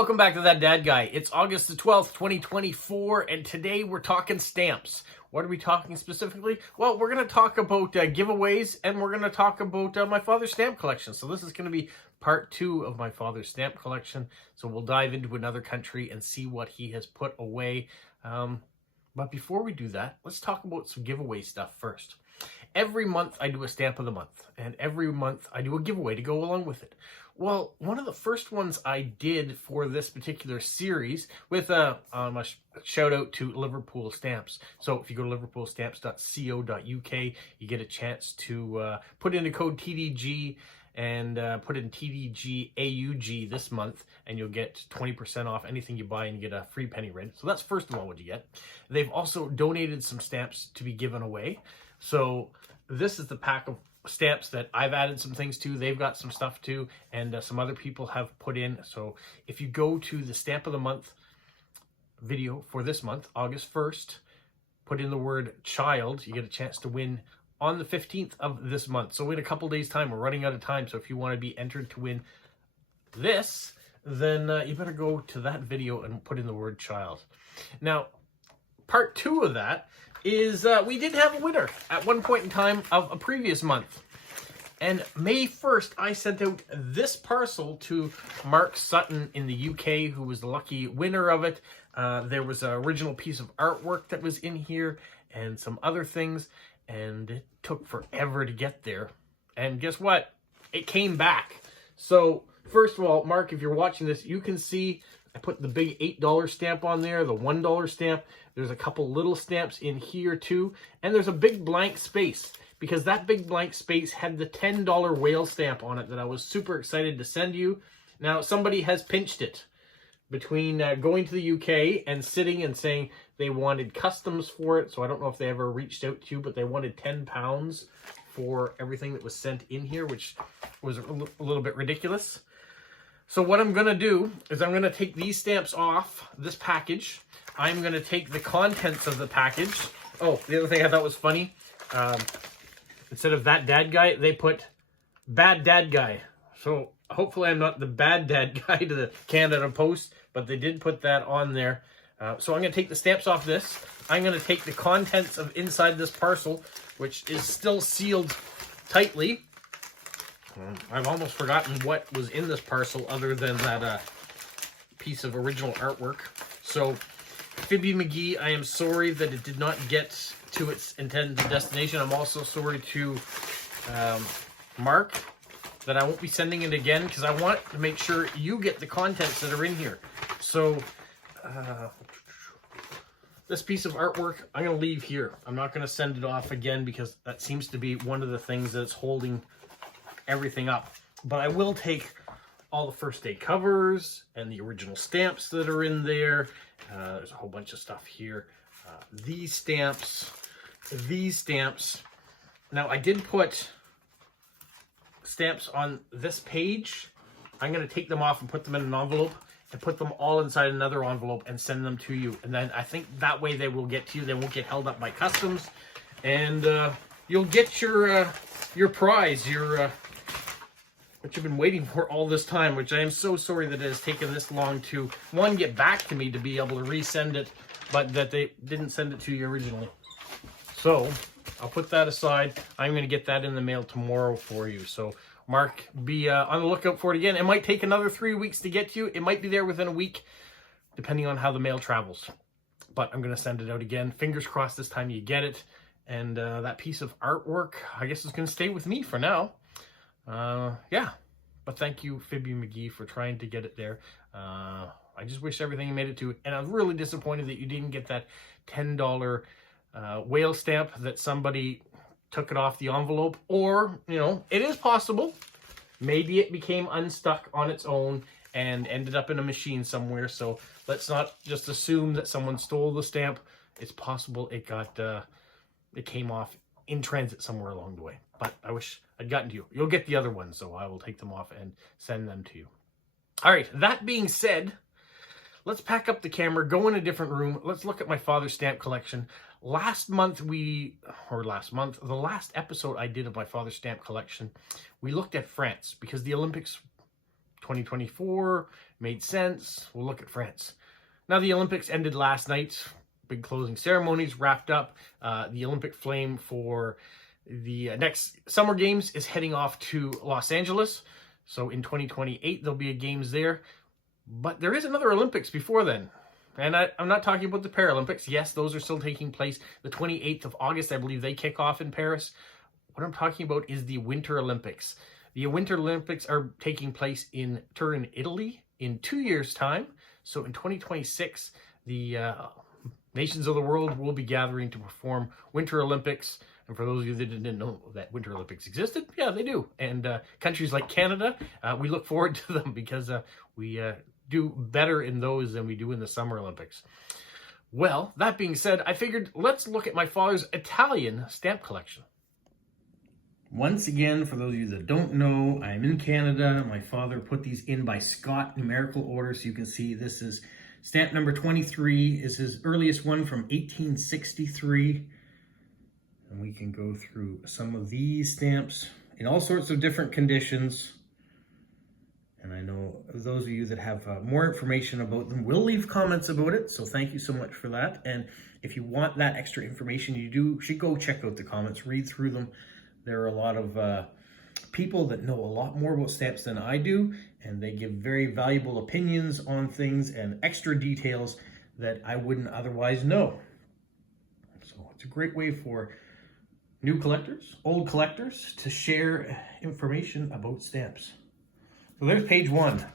Welcome back to That Dad Guy. It's August the 12th, 2024, and today we're talking stamps. What are we talking specifically? Well, we're going to talk about giveaways, and we're going to talk about my father's stamp collection. So this is going to be part 2 of my father's stamp collection. So we'll dive into another country and see what he has put away. But before we do that, let's talk about some giveaway stuff first. Every month I do a stamp of the month, and every month I do a giveaway to go along with it. Well, one of the first ones I did for this particular series with a shout out to Liverpool Stamps. So if you go to liverpoolstamps.co.uk, you get a chance to put in the code TDG and put in TDG AUG this month, and you'll get 20% off anything you buy, and you get a free penny ring. So that's first of all what you get. They've also donated some stamps to be given away. So this is the pack of stamps that I've added some things to. They've got some stuff too, and some other people have put in. So if you go to the stamp of the month video for this month, August 1st, put in the word child, you get a chance to win on the 15th of this month. So in a couple days time, we're running out of time. So if you want to be entered to win this, then you better go to that video and put in the word child. Now, part 2 of that is we did have a winner at one point in time of a previous month. And May 1st, I sent out this parcel to Mark Sutton in the UK, who was the lucky winner of it. There was an original piece of artwork that was in here and some other things, and it took forever to get there. And guess what? It came back. So first of all, Mark, if you're watching this, you can see I put the big $8 stamp on there, the $1 stamp. There's a couple little stamps in here too. And there's a big blank space, because that big blank space had the $10 whale stamp on it that I was super excited to send you. Now, somebody has pinched it between going to the UK and sitting and saying they wanted customs for it. So I don't know if they ever reached out to you, but they wanted £10 for everything that was sent in here, which was a little bit ridiculous. So what I'm going to do is I'm going to take these stamps off this package. I'm going to take the contents of the package. Oh, the other thing I thought was funny, instead of That Dad Guy, they put Bad Dad Guy. So hopefully I'm not the bad dad guy to the Canada Post, but they did put that on there. So I'm going to take the stamps off this. I'm going to take the contents of inside this parcel, which is still sealed tightly. I've almost forgotten what was in this parcel other than that piece of original artwork. So, Phoebe McGee, I am sorry that it did not get to its intended destination. I'm also sorry to Mark that I won't be sending it again, because I want to make sure you get the contents that are in here. So, this piece of artwork, I'm going to leave here. I'm not going to send it off again, because that seems to be one of the things that's holding everything up. But I will take all the first day covers and the original stamps that are in there. There's a whole bunch of stuff here. These stamps. Now, I did put stamps on this page. I'm going to take them off and put them in an envelope and put them all inside another envelope and send them to you. And then I think that way they will get to you. They won't get held up by customs. And you'll get your prize, what you've been waiting for all this time, which I am so sorry that it has taken this long to, one, get back to me to be able to resend it, but that they didn't send it to you originally. So I'll put that aside. I'm going to get that in the mail tomorrow for you. So Mark, be on the lookout for it again. It might take another 3 weeks to get to you. It might be there within a week, depending on how the mail travels. But I'm going to send it out again. Fingers crossed this time you get it. And that piece of artwork, I guess, is going to stay with me for now. Yeah, but thank you, Phoebe McGee, for trying to get it there. I just wish everything made it to it, and I'm really disappointed that you didn't get that $10 whale stamp, that somebody took it off the envelope. Or, you know, it is possible. Maybe it became unstuck on its own and ended up in a machine somewhere. So let's not just assume that someone stole the stamp. It's possible it got it came off in transit somewhere along the way. But I wish I'd gotten to you. You'll get the other ones, so I will take them off and send them to you. All right, that being said, let's pack up the camera, go in a different room. Let's look at my father's stamp collection. The last episode I did of my father's stamp collection, we looked at France, because the Olympics 2024 made sense. We'll look at France. Now the Olympics ended last night. Big closing ceremonies wrapped up. The Olympic flame for the next Summer Games is heading off to Los Angeles. So in 2028, there'll be a Games there. But there is another Olympics before then. And I'm not talking about the Paralympics. Yes, those are still taking place. The 28th of August, I believe they kick off in Paris. What I'm talking about is the Winter Olympics. The Winter Olympics are taking place in Turin, Italy in 2 years' time. So in 2026, the nations of the world will be gathering to perform Winter Olympics. And for those of you that didn't know that Winter Olympics existed, yeah, they do. And countries like Canada, we look forward to them because we do better in those than we do in the Summer Olympics. Well, that being said, I figured let's look at my father's Italian stamp collection. Once again, for those of you that don't know, I'm in Canada. My father put these in by Scott numerical order, so you can see this is stamp number 23 is his earliest one from 1863. And we can go through some of these stamps in all sorts of different conditions. And I know those of you that have more information about them will leave comments about it. So thank you so much for that. And if you want that extra information, you should go check out the comments, read through them. There are a lot of people that know a lot more about stamps than I do, and they give very valuable opinions on things and extra details that I wouldn't otherwise know. So it's a great way for new collectors, old collectors, to share information about stamps. So there's page 1.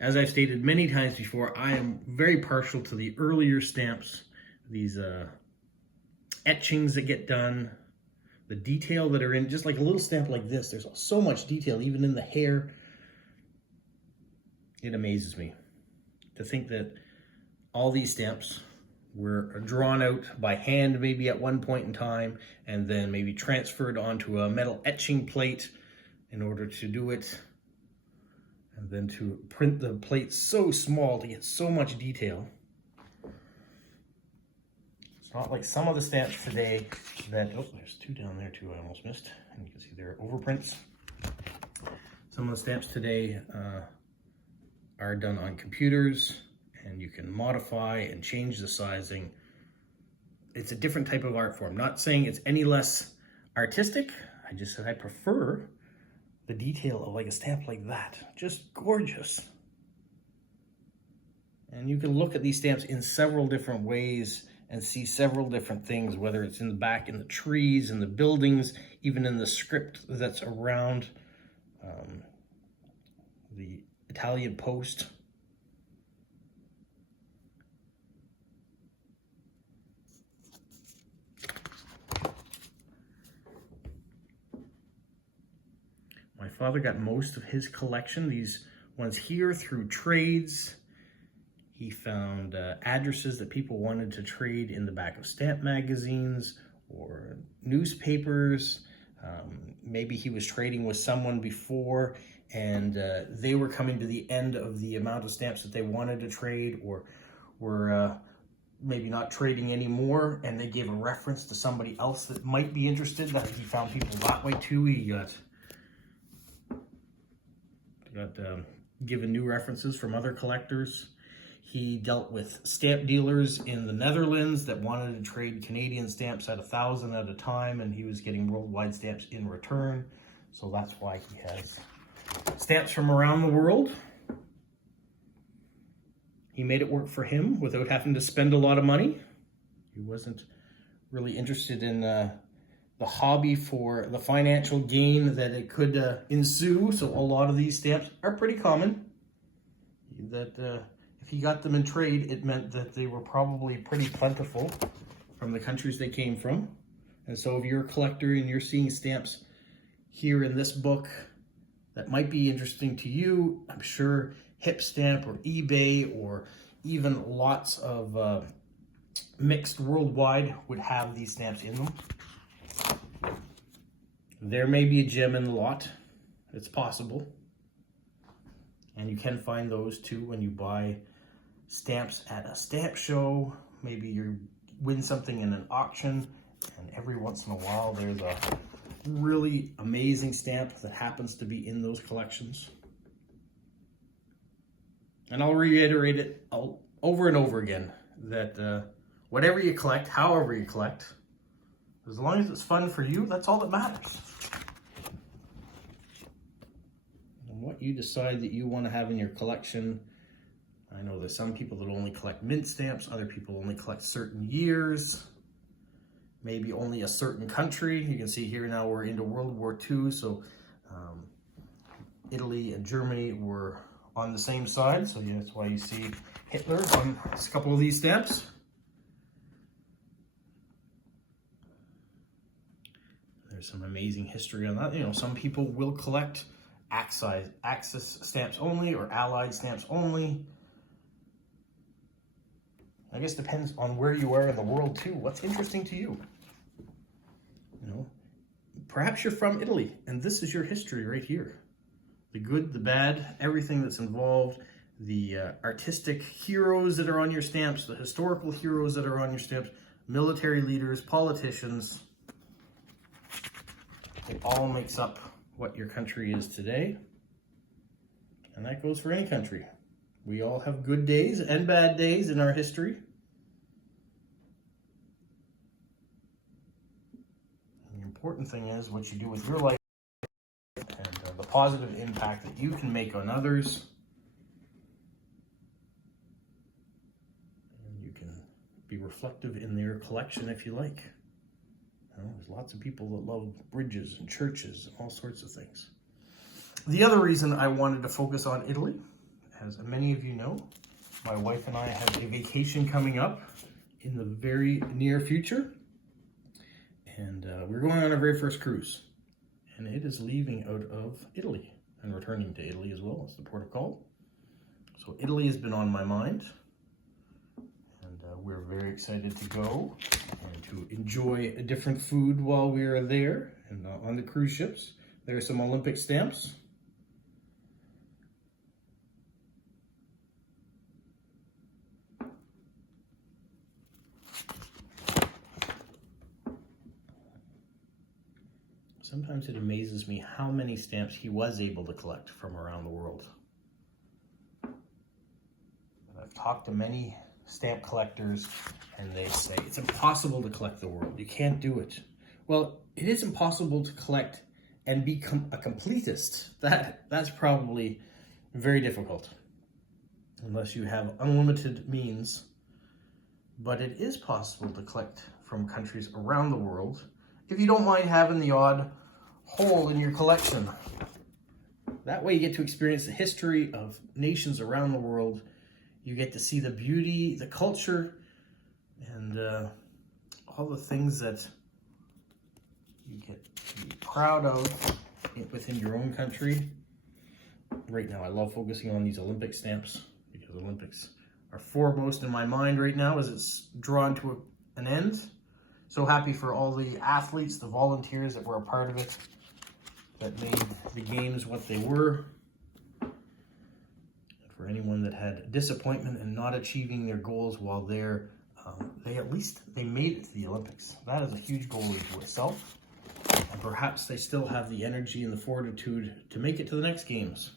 As I've stated many times before, I am very partial to the earlier stamps, these etchings that get done, the detail that are in, just like a little stamp like this. There's so much detail, even in the hair. It amazes me to think that all these stamps were drawn out by hand maybe at one point in time, and then maybe transferred onto a metal etching plate in order to do it, and then to print the plate so small to get so much detail. It's not like some of the stamps today that, oh, there's 2 down there too I almost missed, and you can see there are overprints. Some of the stamps today are done on computers, and you can modify and change the sizing. It's a different type of art form. Not saying it's any less artistic. I just said I prefer the detail of like a stamp like that. Just gorgeous. And you can look at these stamps in several different ways and see several different things, whether it's in the back, in the trees, in the buildings, even in the script that's around the Italian post. My father got most of his collection, these ones here, through trades. He found addresses that people wanted to trade in the back of stamp magazines or newspapers. Maybe he was trading with someone before and they were coming to the end of the amount of stamps that they wanted to trade, or were maybe not trading anymore, and they gave a reference to somebody else that might be interested. That he found people that way too. He got given new references from other collectors. He dealt with stamp dealers in the Netherlands that wanted to trade Canadian stamps at 1,000 at a time, and he was getting worldwide stamps in return. So that's why he has stamps from around the world. He made it work for him without having to spend a lot of money. He wasn't really interested in the hobby for the financial gain that it could ensue. So a lot of these stamps are pretty common. That if he got them in trade, it meant that they were probably pretty plentiful from the countries they came from. And so if you're a collector and you're seeing stamps here in this book that might be interesting to you, I'm sure Hip Stamp or eBay or even lots of Mixed Worldwide would have these stamps in them. There may be a gem in the lot. It's possible. And you can find those too when you buy stamps at a stamp show. Maybe you win something in an auction, and every once in a while there's a really amazing stamp that happens to be in those collections. And I'll reiterate it over and over again that whatever you collect, however you collect, as long as it's fun for you, that's all that matters. And what you decide that you want to have in your collection, I know there's some people that only collect mint stamps, other people only collect certain years, maybe only a certain country. You can see here now we're into World War II, so Italy and Germany were on the same side, so yeah, that's why you see Hitler on a couple of these stamps. There's some amazing history on that. You know, some people will collect Axis stamps only or Allied stamps only. I guess depends on where you are in the world too. What's interesting to you? You know, perhaps you're from Italy and this is your history right here. The good, the bad, everything that's involved, the artistic heroes that are on your stamps, the historical heroes that are on your stamps, military leaders, politicians. It all makes up what your country is today. And that goes for any country. We all have good days and bad days in our history. And the important thing is what you do with your life and the positive impact that you can make on others. And you can be reflective in their collection if you like. You know, there's lots of people that love bridges and churches and all sorts of things. The other reason I wanted to focus on Italy, as many of you know, my wife and I have a vacation coming up in the very near future. And we're going on our very first cruise. And it is leaving out of Italy and returning to Italy as well as the port of call. So Italy has been on my mind. And we're very excited to go and to enjoy a different food while we are there. And on the cruise ships, there are some Olympic stamps. Sometimes it amazes me how many stamps he was able to collect from around the world. I've talked to many stamp collectors and they say it's impossible to collect the world. You can't do it. Well, it is impossible to collect and become a completist. That's probably very difficult unless you have unlimited means. But it is possible to collect from countries around the world if you don't mind having the odd hole in your collection. That way you get to experience the history of nations around the world. You get to see the beauty, the culture, and all the things that you get to be proud of within your own country. Right now, I love focusing on these Olympic stamps because Olympics are foremost in my mind right now as it's drawn to an end. So happy for all the athletes, the volunteers that were a part of it, that made the games what they were. And for anyone that had disappointment in not achieving their goals while there, they made it to the Olympics. That is a huge goal into itself. And perhaps they still have the energy and the fortitude to make it to the next games.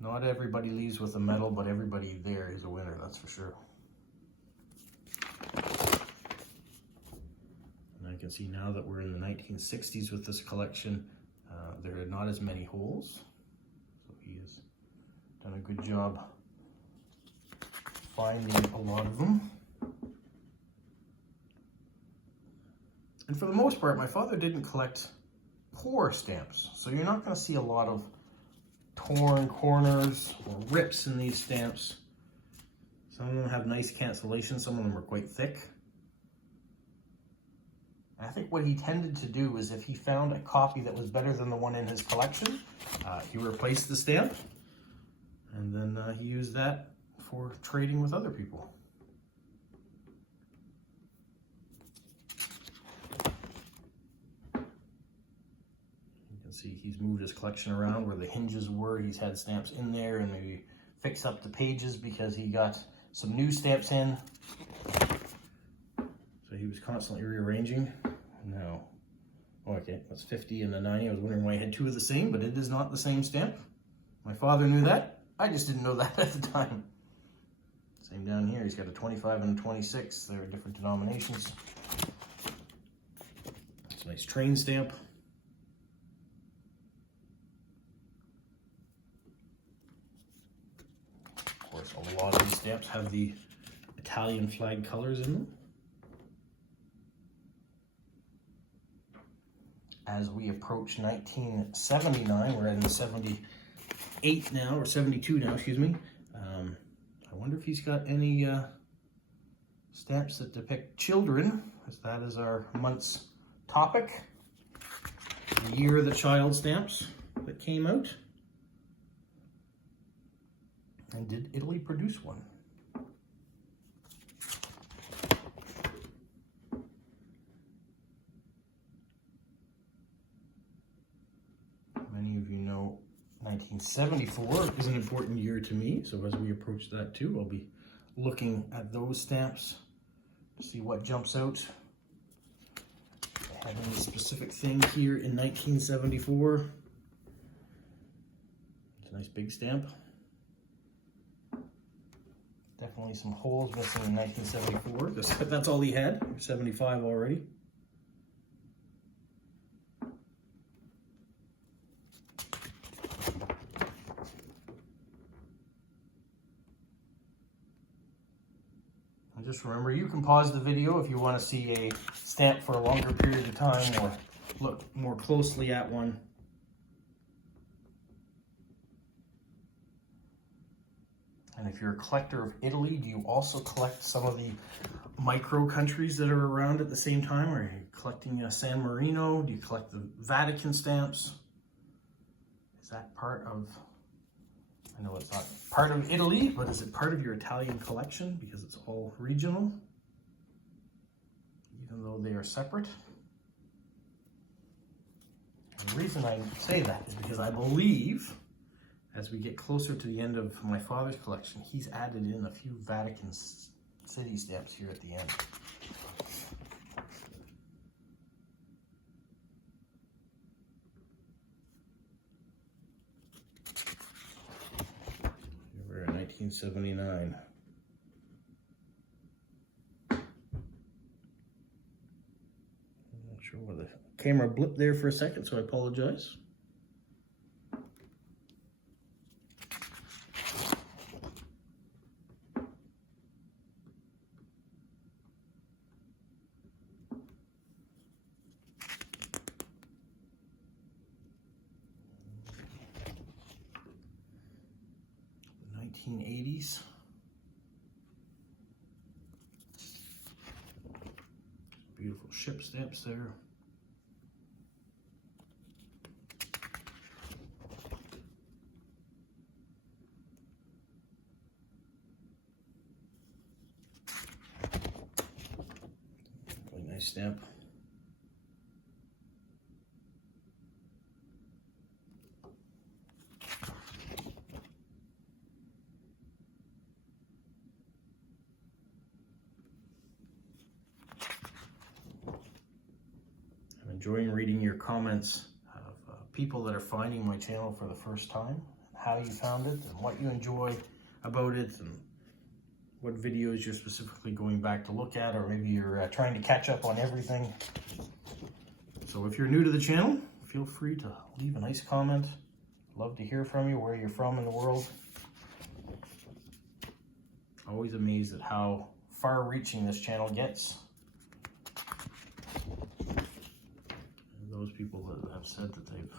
Not everybody leaves with a medal, but everybody there is a winner, that's for sure. And I can see now that we're in the 1960s with this collection, there are not as many holes. So he has done a good job finding a lot of them. And for the most part, my father didn't collect poor stamps. So you're not going to see a lot of torn corners or rips in these stamps. Some of them have nice cancellations, some of them are quite thick. And I think what he tended to do is if he found a copy that was better than the one in his collection, he replaced the stamp, and then he used that for trading with other people. See, he's moved his collection around where the hinges were. He's had stamps in there and maybe fix up the pages because he got some new stamps in. So he was constantly rearranging. Now, Oh, okay, that's 50 and a 90. I was wondering why I had two of the same, but it is not the same stamp. My father knew that. I just didn't know that at the time. Same down here. He's got a 25 and a 26. They're different denominations. It's a nice train stamp. Of course, a lot of these stamps have the Italian flag colors in them. As we approach 1979, we're in the 78 now, or 72 now, excuse me. I wonder if he's got any stamps that depict children, as that is our month's topic. The year of the child stamps that came out. And did Italy produce one? Many of you know 1974 is an important year to me, so as we approach that too, I'll be looking at those stamps to see what jumps out. Have any specific thing here in 1974? It's a nice big stamp. Definitely some holes missing in 1974. That's all he had. 75 already. And just remember, you can pause the video if you want to see a stamp for a longer period of time or look more closely at one. And if you're a collector of Italy, do you also collect some of the micro countries that are around at the same time? Are you collecting San Marino? Do you collect the Vatican stamps? Is that part of, I know it's not part of Italy, but is it part of your Italian collection because it's all regional, even though they are separate? And the reason I say that is because I believe as we get closer to the end of my father's collection, he's added in a few Vatican City stamps here at the end. Here we're in 1979. I'm not sure why the camera blipped there for a second, so I apologize. The 1980s. Beautiful ship stamps there. Really nice stamp. Enjoying reading your comments of people that are finding my channel for the first time, how you found it, and what you enjoy about it, and what videos you're specifically going back to look at, or maybe you're trying to catch up on everything. So if you're new to the channel, feel free to leave a nice comment. Love to hear from you, where you're from in the world. Always amazed at how far-reaching this channel gets. Those people that have said that they've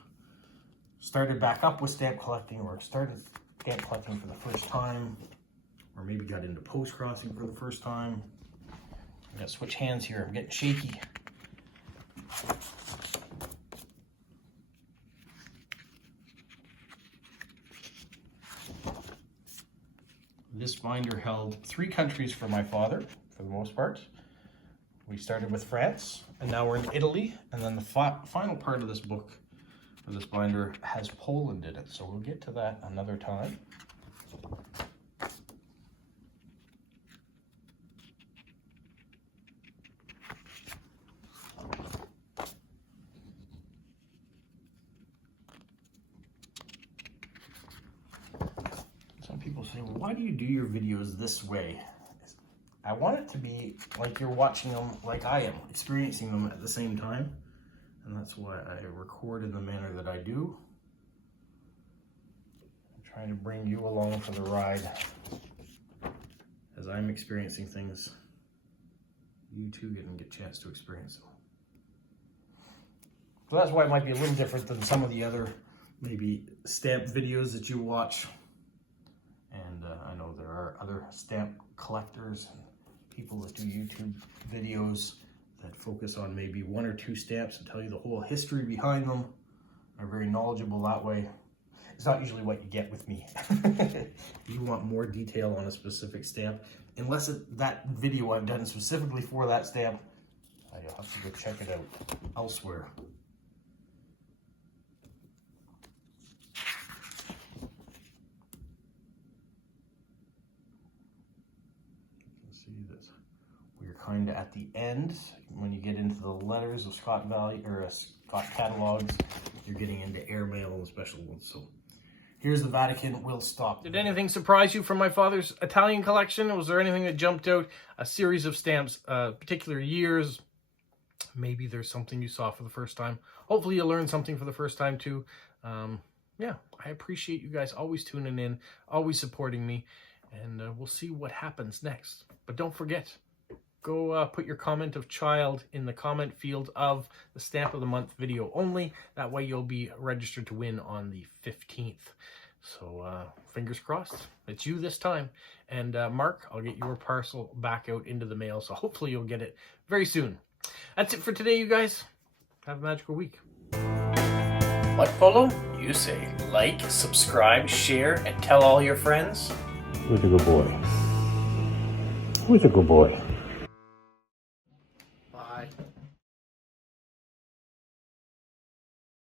started back up with stamp collecting, or started stamp collecting for the first time, or maybe got into post-crossing for the first time. I gotta switch hands here, I'm getting shaky. This binder held 3 countries for my father, for the most part. We started with France, and now we're in Italy, and then the final part of this book, or this binder, has Poland in it, so we'll get to that another time. say, well, why do you do your videos this way? I want it to be like you're watching them like I am, experiencing them at the same time. And that's why I record in the manner that I do. I'm trying to bring you along for the ride as I'm experiencing things. You too get a chance to experience them. So that's why it might be a little different than some of the other maybe stamp videos that you watch. And I know there are other stamp collectors and people that do YouTube videos that focus on maybe one or two stamps and tell you the whole history behind them. Are very knowledgeable that way. It's not usually what you get with me. You want more detail on a specific stamp. Unless that video I've done specifically for that stamp, I'll have to go check it out elsewhere. See that we're kind of at the end. When you get into the letters of Scott Valley or Scott catalogs, you're getting into airmail and special ones. So here's the Vatican. We'll stop. Did anything surprise you from my father's Italian collection? Was there anything that jumped out? A series of stamps, particular years? Maybe there's something you saw for the first time. Hopefully you learned something for the first time too. Yeah, I appreciate you guys always tuning in, always supporting me. And we'll see what happens next. But don't forget, go put your comment of child in the comment field of the Stamp of the Month video only. That way you'll be registered to win on the 15th. So fingers crossed, it's you this time. And Mark, I'll get your parcel back out into the mail. So hopefully you'll get it very soon. That's it for today, you guys. Have a magical week. What, Polo? You say like, subscribe, share, and tell all your friends. Who's a good boy? Who's a good boy?